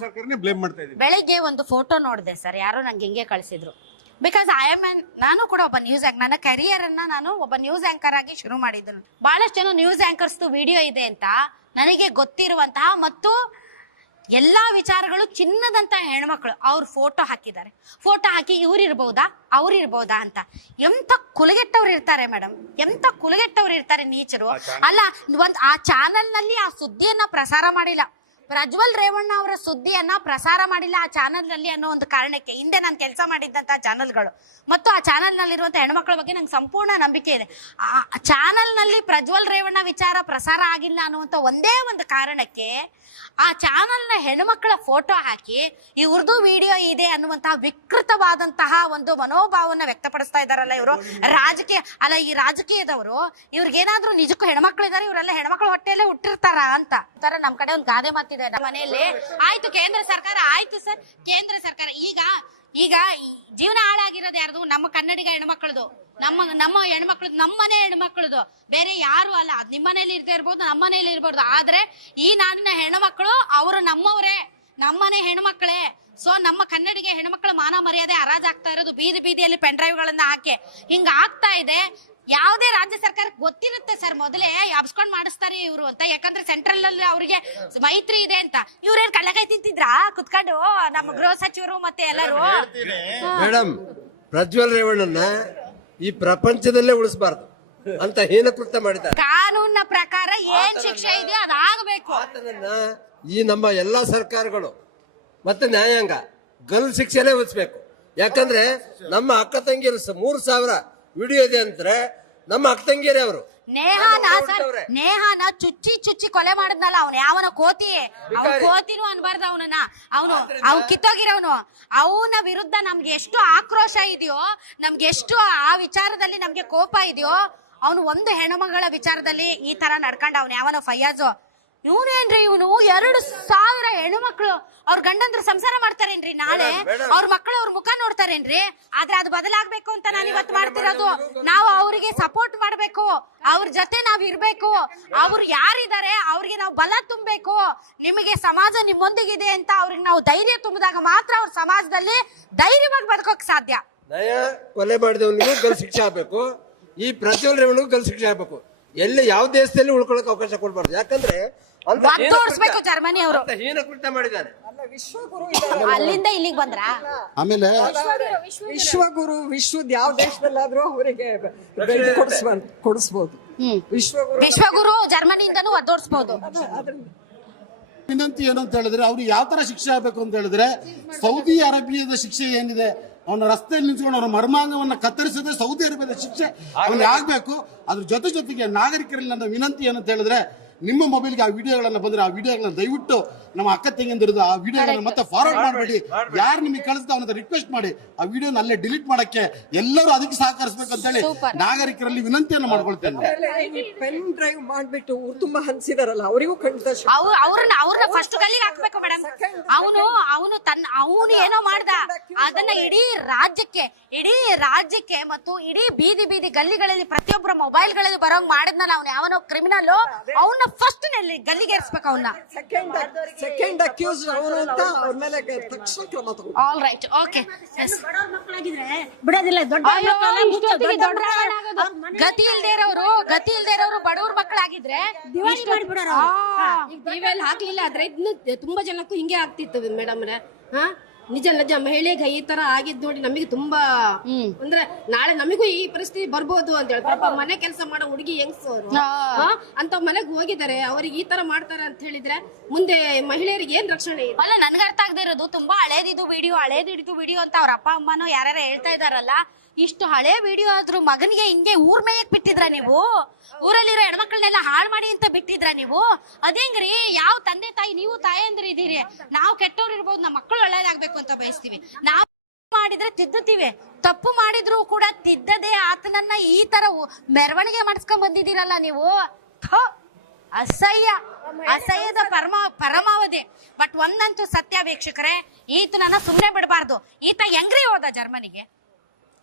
ಸರ್ಕಾರನೇ ಬ್ಲೇಮ್ ಮಾಡ್ತಾ ಇದ್ದೀನಿ. ಬೆಳಿಗ್ಗೆ ಒಂದು ಫೋಟೋ ನೋಡಿದೆ ಸರ್ ಯಾರೋ ನಂಗೆ ಹಿಂಗೆ ಕಳಿಸಿದ್ರು. ಬಿಕಾಸ್ ಐ ಆಮ್ ನಾನು ಕೂಡ ಒಬ್ಬ ನ್ಯೂಸ್ ಆಂಕರ್ ನನ್ನ ಕೆರಿಯರ್ ಅನ್ನ ನಾನು ಒಬ್ಬ ನ್ಯೂಸ್ ಆಂಕರ್ ಆಗಿ ಶುರು ಮಾಡಿದ್ದನು ಬಹಳಷ್ಟು ಜನ ನ್ಯೂಸ್ ಆಂಕರ್ಸ್ ವಿಡಿಯೋ ಇದೆ ಅಂತ ನನಗೆ ಗೊತ್ತಿರುವಂತಹ ಮತ್ತು ಎಲ್ಲಾ ವಿಚಾರಗಳು ಚಿನ್ನದಂತ ಹೆಣ್ಮಕ್ಳು ಅವ್ರ ಫೋಟೋ ಹಾಕಿದ್ದಾರೆ. ಫೋಟೋ ಹಾಕಿ ಇವ್ರು ಇರ್ಬೋದಾ? ಅವ್ರು ಇರ್ಬೋದಾ ಅಂತ. ಎಂತ ಕುಲಗೆಟ್ಟವ್ರು ಇರ್ತಾರೆ ಮೇಡಮ್ ಎಂತ ಕುಲಗೆಟ್ಟವ್ರು ಇರ್ತಾರೆ ನೀಚರು. ಅಲ್ಲ ಒಂದ್ ಆ ಚಾನೆಲ್ನಲ್ಲಿ ಆ ಸುದ್ದಿಯನ್ನ ಪ್ರಸಾರ ಮಾಡಿಲ್ಲ. ಪ್ರಜ್ವಲ್ ರೇವಣ್ಣ ಅವರ ಸುದ್ದಿಯನ್ನ ಪ್ರಸಾರ ಮಾಡಿಲ್ಲ ಆ ಚಾನೆಲ್ನಲ್ಲಿ ಅನ್ನೋ ಒಂದು ಕಾರಣಕ್ಕೆ ಹಿಂದೆ ನಾನು ಕೆಲಸ ಮಾಡಿದ್ದಂತ ಚಾನೆಲ್ಗಳು. ಮತ್ತು ಆ ಚಾನೆಲ್ ನಲ್ಲಿರುವಂತ ಹೆಣ್ಮಕ್ಳ ಬಗ್ಗೆ ನಂಗೆ ಸಂಪೂರ್ಣ ನಂಬಿಕೆ ಇದೆ. ಆ ಚಾನೆಲ್ನಲ್ಲಿ ಪ್ರಜ್ವಲ್ ರೇವಣ್ಣ ವಿಚಾರ ಪ್ರಸಾರ ಆಗಿಲ್ಲ ಅನ್ನುವಂತ ಒಂದೇ ಒಂದು ಕಾರಣಕ್ಕೆ ಆ ಚಾನೆಲ್ನ ಹೆಣ್ಮಕ್ಳ ಫೋಟೋ ಹಾಕಿ ಈ ಉರ್ದು ವಿಡಿಯೋ ಇದೆ ಅನ್ನುವಂತಹ ವಿಕೃತವಾದಂತಹ ಒಂದು ಮನೋಭಾವವನ್ನು ವ್ಯಕ್ತಪಡಿಸ್ತಾ ಇದಾರಲ್ಲ ಇವರು. ರಾಜಕೀಯ, ಅಲ್ಲ ಈ ರಾಜಕೀಯದವರು ಇವ್ರಿಗೇನಾದ್ರೂ ನಿಜಕ್ಕೂ ಹೆಣ್ಮಕ್ಳಿದಾರೆ ಇವರೆಲ್ಲ ಹೆಣ್ಮಕ್ಳು ಹೊಟ್ಟೆಯಲ್ಲೇ ಹುಟ್ಟಿರ್ತಾರ ಅಂತ. ನಮ್ ಕಡೆ ಒಂದು ಗಾದೆ ಮಾತಿದೆ ನಮ್ಮ ಮನೆಯಲ್ಲಿ. ಆಯ್ತು, ಕೇಂದ್ರ ಸರ್ಕಾರ, ಆಯ್ತು ಸರ್. ಕೇಂದ್ರ ಸರ್ಕಾರ, ಈಗ ಈಗ ಜೀವನ ಹಾಳಾಗಿರೋದು ಯಾರ್ದು? ನಮ್ಮ ಕನ್ನಡಿಗ ಹೆಣ್ಮಕ್ಳದು. ನಮ್ಮ ನಮ್ಮ ಹೆಣ್ಮಕ್ಳದು, ನಮ್ಮ ಮನೆ ಹೆಣ್ಮಕ್ಳದು. ಬೇರೆ ಯಾರು ಅಲ್ಲ. ಅದ್ ನಿಮ್ಮ ಮನೇಲಿ ಇರ್ತಾ ಇರ್ಬೋದು, ನಮ್ಮ ಮನೇಲಿ ಇರ್ಬೋದು. ಆದ್ರೆ ಈ ನಾಡಿನ ಹೆಣ್ಮಕ್ಳು ಅವರು ನಮ್ಮವರೇ. ನಮ್ಮನೆ ಹೆಣ್ಮಕ್ಳೇ. ಸೊ ನಮ್ಮ ಕನ್ನಡಿಗೆ ಹೆಣ್ಮಕ್ಳು ಮಾನ ಮರ್ಯಾದೆ ಹರಾಜಾಗ್ತಾ ಇರೋದು. ಬೀದಿ ಬೀದಿಯಲ್ಲಿ ಪೆನ್ ಡ್ರೈವ್ ಗಳನ್ನ ಹಾಕಿ. ಹಿಂಗ ಆಗ್ತಾ ಇದೆ. ಯಾವುದೇ ರಾಜ್ಯ ಸರ್ಕಾರಕ್ಕೆ ಗೊತ್ತಿರುತ್ತೆ ಸರ್ ಮೊದಲೇ ಅಬ್ಸ್ಕೊಂಡ್ ಮಾಡಿಸ್ತಾರೆ ಇವರು ಅಂತ. ಯಾಕಂದ್ರೆ ಸೆಂಟ್ರಲ್ ಅಲ್ಲಿ ಅವರಿಗೆ ಮೈತ್ರಿ ಇದೆ ಅಂತ. ಇವ್ರೇನ್ ಕಳ್ಳಕಾಯಿ ತಿಂತಿದ್ರಾ? ಕುತ್ಕೊಂಡು ನಮ್ಮ ಗೃಹ ಸಚಿವರು ಮತ್ತೆ ಎಲ್ಲರೂ? ಮೇಡಮ್ ಪ್ರಜ್ವಲ್ ರೇವಣ್ಣನ ಈ ಪ್ರಪಂಚದಲ್ಲೇ ಉಳಿಸಬಾರ್ದು ಅಂತ ಹೀನಕೃತ್ಯ ಮಾಡಿದ್ದಾರೆ. ಕಾನೂನಿನ ಪ್ರಕಾರ ಏನ್ ಶಿಕ್ಷೆ ಇದೆಯೋ ಅದಾಗಬೇಕು. ಆತನನ್ನ ಈ ನಮ್ಮ ಎಲ್ಲಾ ಸರ್ಕಾರಗಳು ಮತ್ತೆ ನ್ಯಾಯಾಂಗ ಗಲ್ ಶಿಕ್ಷೆನೇ ಉಳಿಸ್ಬೇಕು. ಯಾಕಂದ್ರೆ ನಮ್ಮ ಅಕ್ಕ ತಂಗಿಯರು ಮೂರು ಸಾವಿರ ವಿಡಿಯೋ ಇದೆ ಅಂದ್ರೆ ನಮ್ಮ ಅಕ್ಕ ತಂಗಿಯರೇ ಅವರು. ನೇಹಾನ ಸರ್. ನೇಹಾನ ಚುಚ್ಚಿ ಚುಚ್ಚಿ ಕೊಲೆ ಮಾಡಿದ್ನಲ್ಲ ಅವನು ಯಾವನ ಕೋತಿ. ಅವ್ನ. ಕೋತಿನೂ ಅನ್ಬಾರ್ದು ಅವನನ್ನ. ಅವನು ಅವ್ನ್ ಕಿತ್ತೋಗಿರೋನು. ಅವನ ವಿರುದ್ಧ ನಮ್ಗೆ ಎಷ್ಟು ಆಕ್ರೋಶ ಇದೆಯೋ ನಮ್ಗೆ ಎಷ್ಟು ಆ ವಿಚಾರದಲ್ಲಿ ನಮ್ಗೆ ಕೋಪ ಇದೆಯೋ ಅವನು ಒಂದು ಹೆಣ್ಮಗಳ ವಿಚಾರದಲ್ಲಿ ಈ ತರ ನಡ್ಕೊಂಡ ಅವನು ಯಾವನೋ ಫಯ್ಯಾಜು ಇವನೇನ್ರಿ ಇವನು ಎರಡು ಸಾವಿರ ಹೆಣ್ಮಕ್ಳು ಅವ್ರ ಗಂಡಂದ್ರ ಸಂಸಾರ ಮಾಡ್ತಾರೇನ್ರಿ ನಾಳೆ. ಅವ್ರ ಮಕ್ಕಳು ಅವ್ರ ಮುಖ ನೋಡ್ತಾರೇನ್ರಿ? ಆದ್ರೆ ಅದು ಬದಲಾಗ್ಬೇಕು ಅಂತ ನಾನು ಇವತ್ತು ಮಾಡ್ತಿರೋದು. ನಾವು ಅವರಿಗೆ ಸಪೋರ್ಟ್ ಮಾಡ್ಬೇಕು. ಅವ್ರ ಜೊತೆ ನಾವ್ ಇರ್ಬೇಕು. ಅವ್ರು ಯಾರಿದ್ದಾರೆ ಅವ್ರಿಗೆ ನಾವು ಬಲ ತುಂಬಬೇಕು. ನಿಮಗೆ ಸಮಾಜ ನಿಮ್ಮೊಂದಿಗಿದೆ ಅಂತ ಅವ್ರಿಗೆ ನಾವು ಧೈರ್ಯ ತುಂಬಿದಾಗ ಮಾತ್ರ ಅವ್ರ ಸಮಾಜದಲ್ಲಿ ಧೈರ್ಯವಾಗಿ ಬದುಕೋಕ್ ಸಾಧ್ಯ. ಕೊಲೆ ಮಾಡಿದವನಿಗೂ ಗಲ್ ಶಿಕ್ಷೆ ಆಗ್ಬೇಕು. ಈ ಪ್ರತಿಯೊಂದು ಶಿಕ್ಷೆ ಆಗ್ಬೇಕು. ಎಲ್ಲಿ ಯಾವ ದೇಶದಲ್ಲಿ ಉಳ್ಕೊಳಕ್ ಅವಕಾಶ ಕೊಡ್ಬಾರ್ದು? ಯಾಕಂದ್ರೆ ಅಂತ ತೋರಿಸ್ಬೇಕು ಜರ್ಮನಿ ಅವರು. ಅಂತ ಹೀನಕೃತ್ಯ ಮಾಡಿದ್ದಾನೆ ಅಲ್ಲಿಂದ ಇಲ್ಲಿಗೆ ಬಂದ್ರಾ? ಆಮೇಲೆ ವಿಶ್ವಗುರು ವಿಶ್ವದ ಯಾವ ದೇಶದಲ್ಲಾದ್ರೂ ಅವರಿಗೆ ಬೆಡ್ ಕೊಡಿಸ್ಬೋದು. ಕೊಡಿಸ್ಬೋದು ವಿಶ್ವಗುರು ವಿಶ್ವಗುರು ಜರ್ಮನಿಯಿಂದನೂ ಒದ್ದೋಡ್ಸ್ಬೋದು ವಿನಂತಿ ಏನು ಅಂತ ಹೇಳಿದ್ರೆ ಅವ್ರಿಗೆ ಯಾವ ತರ ಶಿಕ್ಷೆ ಆಗ್ಬೇಕು ಅಂತ ಹೇಳಿದ್ರೆ ಸೌದಿ ಅರೇಬಿಯಾದ ಶಿಕ್ಷೆ ಏನಿದೆ? ಅವನ ರಸ್ತೆಯಲ್ಲಿ ನಿಂತ್ಕೊಂಡು ಅವರ ಮರ್ಮಾಂಗವನ್ನ ಕತ್ತರಿಸದೆ ಸೌದಿ ಅರೇಬಿಯಾದ ಶಿಕ್ಷೆ ಅವನಿಗೆ ಆಗ್ಬೇಕು. ಅದ್ರ ಜೊತೆ ಜೊತೆಗೆ ನಾಗರಿಕರಲ್ಲಿ ನನ್ನ ವಿನಂತಿ ಏನಂತ ಹೇಳಿದ್ರೆ ನಿಮ್ಮ ಮೊಬೈಲ್ಗೆ ಆ ವಿಡಿಯೋಗಳನ್ನ ಬಂದ್ರೆ ಆ ವಿಡಿಯೋಗಳನ್ನ ದಯವಿಟ್ಟು ನಮ್ಮ ಅಕ್ಕ ತಂಗಿಂದಿರೋದು ಆ ವಿಡಿಯೋಗಳನ್ನ ಮತ್ತೆ ಫಾರ್ವರ್ಡ್ ಮಾಡಬೇಡಿ. ಯಾರು ನಿಮಗೆ ಕಳಿಸ್ತಾ ಅವನ ರಿಕ್ವೆಸ್ಟ್ ಮಾಡಿ. ಆ ವಿಡಿಯೋನ ಅಲ್ಲೇ ಡಿಲೀಟ್ ಮಾಡಕ್ಕೆ ಎಲ್ಲರೂ ಅದಕ್ಕೆ ಸಹಕರಿಸಬೇಕು ಅಂತ ಹೇಳಿ ನಾಗರಿಕರಲ್ಲಿ ವಿನಂತಿಯನ್ನು ಮಾಡ್ಕೊಳ್ತೇನೆ ಪೆನ್ ಡ್ರೈವ್ ಮಾಡ್ಬಿಟ್ಟು ಊರ್ ತುಂಬಾ ಹಂಚಿದಾರಲ್ಲ ಅವರಿಗೂ ಖಂಡಿತ ಅವ್ರನ್ನ ಅವ್ರನ್ನ ಫಸ್ಟ್ ಗಲ್ಲಿಗೆ ಹಾಕ್ಬೇಕು ಮೇಡಮ್ ಅವನು ಅವನು ತನ್ನ ಅವನು ಏನೋ ಮಾಡ್ದ. ಅದನ್ನ ಇಡೀ ರಾಜ್ಯಕ್ಕೆ ಇಡೀ ರಾಜ್ಯಕ್ಕೆ ಮತ್ತು ಇಡೀ ಬೀದಿ ಬೀದಿ ಗಲ್ಲಿಗಳಲ್ಲಿ ಪ್ರತಿಯೊಬ್ಬರ ಮೊಬೈಲ್ಗಳಲ್ಲಿ ಬರೋಂಗ್ ಮಾಡಿದ್ನಲ್ಲ ಅವನು ಯಾವನೋ ಕ್ರಿಮಿನಲ್ ಅವನ್ನ ಫಸ್ಟ್ ಗಲ್ಲಿಗೆ ಏರ್ಸ್ಬೇಕು ಅವನ್ನ ಸೆಕೆಂಡ್ ಸೆಕೆಂಡ್ ಅಕ್ಯೂಸ್ ಅವನು ಅಂತ ಅವ್ರ ಮೇಲೆ ತಕ್ಷಣ ಕ್ರಮ ತಗೋ. ಆಲ್ ರೈಟ್ ಓಕೆ ಬಿಡೋದಿಲ್ಲ ದೊಡ್ಡ ಗತಿ ಇಲ್ದೇ ಇರೋರು ಗತಿ ಇಲ್ದೇ ಇರೋರು ಬಡವ್ರ ಮಕ್ಕಳಾಗಿದ್ರೆ ದಿವಾಳಿ ಮಾಡ್ಬಿಡೋರು ಟಿವಿಯಲ್ಲಿ ಹಾಕ್ಲಿಲ್ಲ ಆದ್ರೆ ಇನ್ನು ತುಂಬಾ ಜನಕ್ಕೂ ಹಿಂಗೆ ಆಗ್ತಿತ್ತು ಮೇಡಮ್ ಹಾ? ನಿಜ ನಿಜ ಮಹಿಳೆಗೆ ಈ ತರ ಆಗಿದ್ ನೋಡಿ ನಮಗೆ ತುಂಬಾ ಅಂದ್ರೆ ನಾಳೆ ನಮಗೂ ಈ ಪರಿಸ್ಥಿತಿ ಬರ್ಬೋದು ಅಂತ ಹೇಳಿ ಪಾಪ ಮನೆ ಕೆಲಸ ಮಾಡೋ ಹುಡುಗಿ ಹೆಂಗ್ಸೋರು ಅಂತ ಮನೆಗ್ ಹೋಗಿದ್ದಾರೆ. ಅವ್ರಿಗೆ ಈ ತರ ಮಾಡ್ತಾರೆ ಅಂತ ಹೇಳಿದ್ರೆ ಮುಂದೆ ಮಹಿಳೆಯರಿಗೆ ಏನ್ ರಕ್ಷಣೆ ಇದೆ? ಅಲ್ಲ ನನ್ಗೆ ಅರ್ಥ ಆಗದೆ ಇರೋದು ತುಂಬಾ ಹಳೇದಿದು ವಿಡಿಯೋ ಹಳೇದಿಡಿದು ವಿಡಿಯೋ ಅಂತ ಅವ್ರ ಅಪ್ಪ ಅಮ್ಮನೋ ಯಾರ್ಯಾರ ಹೇಳ್ತಾ ಇದಾರಲ್ಲ ಇಷ್ಟು ಹಳೆ ವಿಡಿಯೋ ಆದ್ರೂ ಮಗನಿಗೆ ಹಿಂಗೆ ಊರ್ ಮೇಯಕ್ ಬಿಟ್ಟಿದ್ರ ನೀವು? ಊರಲ್ಲಿರೋ ಹೆಣ್ಮಕ್ಳನ್ನೆಲ್ಲ ಹಾಳು ಮಾಡಿ ಅಂತ ಬಿಟ್ಟಿದ್ರ ನೀವು? ಅದೇಂಗ್ರಿ? ಯಾವ ತಂದೆ ತಾಯಿ, ನೀವು ತಾಯಂದ್ರ ಇದೀರಿ ನಾವು ಕೆಟ್ಟವ್ರು ಇರ್ಬೋದು ನಮ್ಮ ಮಕ್ಕಳು ಒಳ್ಳೇದಾಗ್ಬೇಕು ಅಂತ ಬಯಸ್ತೀವಿ. ನಾವು ಮಾಡಿದ್ರೆ ತಿದ್ದುತ್ತೀವಿ. ತಪ್ಪು ಮಾಡಿದ್ರು ಕೂಡ ತಿದ್ದದೆ ಆತನನ್ನ ಈ ತರ ಮೆರವಣಿಗೆ ಮಾಡಿಸ್ಕೊಂಡ್ ಬಂದಿದ್ದೀರಲ್ಲ ನೀವು. ಅಸಹ್ಯ. ಅಸಹ್ಯದ ಪರಮ, ಪರಮಾವಧಿ. ಬಟ್ ಒಂದಂತೂ ಸತ್ಯ ವೀಕ್ಷಕರೇ, ಈತನನ್ನ ಸುಮ್ಮನೆ ಬಿಡಬಾರ್ದು. ಈತ ಹೆಂಗ್ರಿ ಹೋದ ಜರ್ಮನಿಗೆ?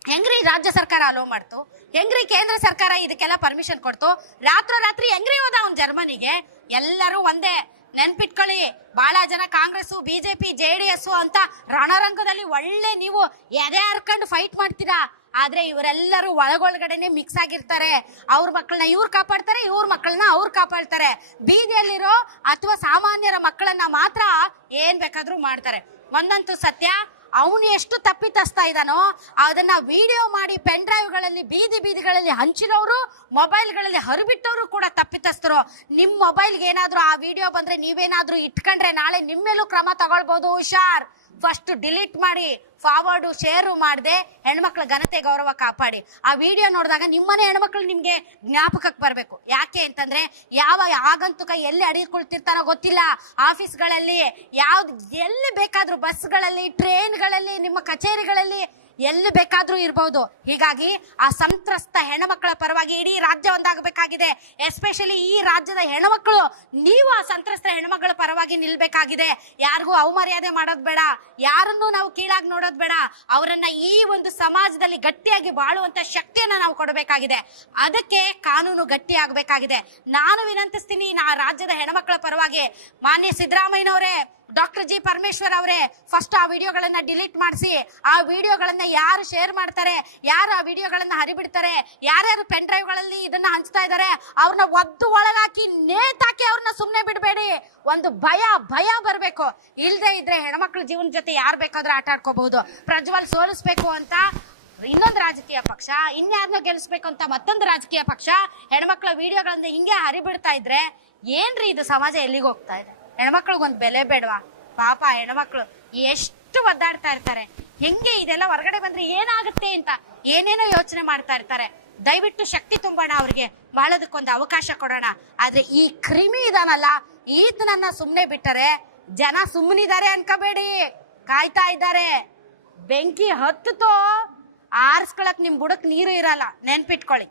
ಹೆಂಗ್ರಿ ರಾಜ್ಯ ಸರ್ಕಾರ ಅಲೋ ಮಾಡ್ತು? ಹೆಂಗ್ರಿ ಕೇಂದ್ರ ಸರ್ಕಾರ ಇದಕ್ಕೆಲ್ಲ ಪರ್ಮಿಷನ್ ಕೊಡ್ತು? ರಾತ್ರೋ ರಾತ್ರಿ ಹೆಂಗ್ರಿ ಹೋದ ಅವ್ನ್ ಜರ್ಮನಿಗೆ? ಎಲ್ಲರೂ ಒಂದೇ ನೆನ್ಪಿಟ್ಕೊಳ್ಳಿ. ಬಹಳ ಜನ Congress BJP, J D S ಅಂತ ರಣರಂಗದಲ್ಲಿ ಒಳ್ಳೆ ನೀವು ಎದೆ ಹರ್ಕೊಂಡು ಫೈಟ್ ಮಾಡ್ತೀರಾ? ಆದ್ರೆ ಇವರೆಲ್ಲರೂ ಒಳಗೊಳಗಡೆನೆ ಮಿಕ್ಸ್ ಆಗಿರ್ತಾರೆ. ಅವ್ರ ಮಕ್ಕಳನ್ನ ಇವ್ರು ಕಾಪಾಡ್ತಾರೆ, ಇವ್ರ ಮಕ್ಕಳನ್ನ ಅವ್ರು ಕಾಪಾಡ್ತಾರೆ. ಬೀದಿಯಲ್ಲಿರೋ ಅಥವಾ ಸಾಮಾನ್ಯರ ಮಕ್ಕಳನ್ನ ಮಾತ್ರ ಏನ್ ಬೇಕಾದ್ರೂ ಮಾಡ್ತಾರೆ. ಒಂದಂತೂ ಸತ್ಯ ಅವನು ಎಷ್ಟು ತಪ್ಪಿತಸ್ತಾ ಇದ್ದಾನೋ ಅದನ್ನ ವಿಡಿಯೋ ಮಾಡಿ ಪೆನ್ ಡ್ರೈವ್ಗಳಲ್ಲಿ ಬೀದಿ ಬೀದಿಗಳಲ್ಲಿ ಹಂಚಿರೋರು ಮೊಬೈಲ್ಗಳಲ್ಲಿ ಹರಿಬಿಟ್ಟವರು ಕೂಡ ತಪ್ಪಿತಸ್ಥರು. ನಿಮ್ಮ ಮೊಬೈಲ್ಗೆ ಏನಾದರೂ ಆ ವಿಡಿಯೋ ಬಂದ್ರೆ ನೀವೇನಾದರೂ ಇಟ್ಕೊಂಡ್ರೆ ನಾಳೆ ನಿಮ್ಮೇಲೂ ಕ್ರಮ ತಗೊಳ್ಬೋದು, ಹುಷಾರ್. ಫಸ್ಟ್ ಡಿಲೀಟ್ ಮಾಡಿ ಫಾರ್ವರ್ಡ್ ಶೇರು ಮಾಡದೆ, ಹೆಣ್ಮಕ್ಳ ಘನತೆ ಗೌರವ ಕಾಪಾಡಿ. ಆ ವಿಡಿಯೋ ನೋಡಿದಾಗ ನಿಮ್ಮನೆ ಹೆಣ್ಮಕ್ಳು ನಿಮ್ಗೆ ಜ್ಞಾಪಕಕ್ಕೆ ಬರಬೇಕು. ಯಾಕೆ ಅಂತಂದ್ರೆ, ಯಾವ ಆಗಂತುಕ ಎಲ್ಲಿ ಅಡಿಕೊಳ್ತಿರ್ತಾನೋ ಗೊತ್ತಿಲ್ಲ. ಆಫೀಸ್ಗಳಲ್ಲಿ ಯಾವ್ದು, ಎಲ್ಲಿ ಬೇಕಾದ್ರೂ ಬಸ್ಗಳಲ್ಲಿ ಟ್ರೈನ್ಗಳಲ್ಲಿ ನಿಮ್ಮ ಕಚೇರಿಗಳಲ್ಲಿ ಎಲ್ಲಿ ಬೇಕಾದ್ರೂ ಇರಬಹುದು ಹೀಗಾಗಿ ಆ ಸಂತ್ರಸ್ತ ಹೆಣ್ಮಕ್ಳ ಪರವಾಗಿ ಇಡೀ ರಾಜ್ಯ ಒಂದಾಗಬೇಕಾಗಿದೆ. ಎಸ್ಪೆಷಲಿ ಈ ರಾಜ್ಯದ ಹೆಣ್ಮಕ್ಳು, ನೀವು ಆ ಸಂತ್ರಸ್ತ ಹೆಣ್ಮಕ್ಳ ಪರವಾಗಿ ನಿಲ್ಬೇಕಾಗಿದೆ. ಯಾರಿಗೂ ಅವಮರ್ಯಾದೆ ಮಾಡೋದು ಬೇಡ. ಯಾರನ್ನೂ ನಾವು ಕೀಳಾಗಿ ನೋಡೋದು ಬೇಡ. ಅವರನ್ನ ಈ ಒಂದು ಸಮಾಜದಲ್ಲಿ ಗಟ್ಟಿಯಾಗಿ ಬಾಳುವಂತ ಶಕ್ತಿಯನ್ನ ನಾವು ಕೊಡಬೇಕಾಗಿದೆ. ಅದಕ್ಕೆ ಕಾನೂನು ಗಟ್ಟಿ ಆಗ್ಬೇಕಾಗಿದೆ. ನಾನು ವಿನಂತಿಸ್ತೀನಿ ನಾ ರಾಜ್ಯದ ಹೆಣ್ಮಕ್ಳ ಪರವಾಗಿ. ಮಾನ್ಯ ಸಿದ್ದರಾಮಯ್ಯನವರೇ ಡಾಕ್ಟರ್ ಜಿ ಪರಮೇಶ್ವರ್ ಅವರೇ ಫಸ್ಟ್ ಆ ವಿಡಿಯೋಗಳನ್ನ ಡಿಲೀಟ್ ಮಾಡಿಸಿ, ಆ ವಿಡಿಯೋಗಳನ್ನ ಯಾರು ಶೇರ್ ಮಾಡ್ತಾರೆ, ಯಾರು ಆ ವಿಡಿಯೋಗಳನ್ನ ಹರಿಬಿಡ್ತಾರೆ, ಯಾರ್ಯಾರು ಪೆನ್ ಡ್ರೈವ್ಗಳಲ್ಲಿ ಇದನ್ನ ಹಂಚ್ತಾ ಇದ್ದಾರೆ ಅವ್ರನ್ನ ಒದ್ದು ಒಳಗಾಕಿ ನೇತಾಕಿ ಅವ್ರನ್ನ ಸುಮ್ಮನೆ ಬಿಡಬೇಡಿ. ಒಂದು ಭಯ ಭಯ ಬರಬೇಕು. ಇಲ್ಲದೆ ಇದ್ರೆ ಹೆಣ್ಮಕ್ಳ ಜೀವನ ಜೊತೆ ಯಾರು ಬೇಕಾದ್ರೂ ಆಟ ಆಡ್ಕೋಬಹುದು. ಪ್ರಜ್ವಲ್ ಸೋಲಿಸ್ಬೇಕು ಅಂತ ಇನ್ನೊಂದು ರಾಜಕೀಯ ಪಕ್ಷ ಇನ್ಯಾರನ್ನೋ ಗೆಲ್ಲಿಸ್ಬೇಕು ಅಂತ ಮತ್ತೊಂದು ರಾಜಕೀಯ ಪಕ್ಷ, ಹೆಣ್ಮಕ್ಳ ವಿಡಿಯೋಗಳನ್ನ ಹಿಂಗೆ ಹರಿಬಿಡ್ತಾ ಇದ್ರೆ ಏನ್ರಿ ಇದು ಸಮಾಜ ಎಲ್ಲಿಗೆ ಹೋಗ್ತಾ ಇದೆ? ಹೆಣ್ಮಕ್ಳಿಗೊಂದು ಬೆಲೆ ಬೇಡವಾ? ಪಾಪ ಹೆಣ್ಮಕ್ಳು ಎಷ್ಟು ಒದ್ದಾಡ್ತಾ ಇರ್ತಾರೆ. ಹೆಂಗೆ ಇದೆಲ್ಲ ಹೊರಗಡೆ ಬಂದ್ರೆ ಏನಾಗುತ್ತೆ ಅಂತ ಏನೇನೋ ಯೋಚನೆ ಮಾಡ್ತಾ ಇರ್ತಾರೆ. ದಯವಿಟ್ಟು ಶಕ್ತಿ ತುಂಬೋಣ ಅವ್ರಿಗೆ. ಬಾಳೋದಕ್ಕೊಂದು ಅವಕಾಶ ಕೊಡೋಣ. ಆದ್ರೆ ಈ ಕ್ರಿಮಿ ಇದಾನಲ್ಲ, ಈತನನ್ನ ಸುಮ್ಮನೆ ಬಿಟ್ಟರೆ ಜನ ಸುಮ್ಮನಿದ್ದಾರೆ ಅನ್ಕೋಬೇಡಿ. ಕಾಯ್ತಾ ಇದ್ದಾರೆ. ಬೆಂಕಿ ಹತ್ತುತ್ತೋ, ಆರ್ಸ್ಕೊಳಕ್ ನಿಮ್ ಬುಡಕ್ ನೀರು ಇರಲ್ಲ. ನೆನ್ಪಿಟ್ಕೊಳ್ಳಿ.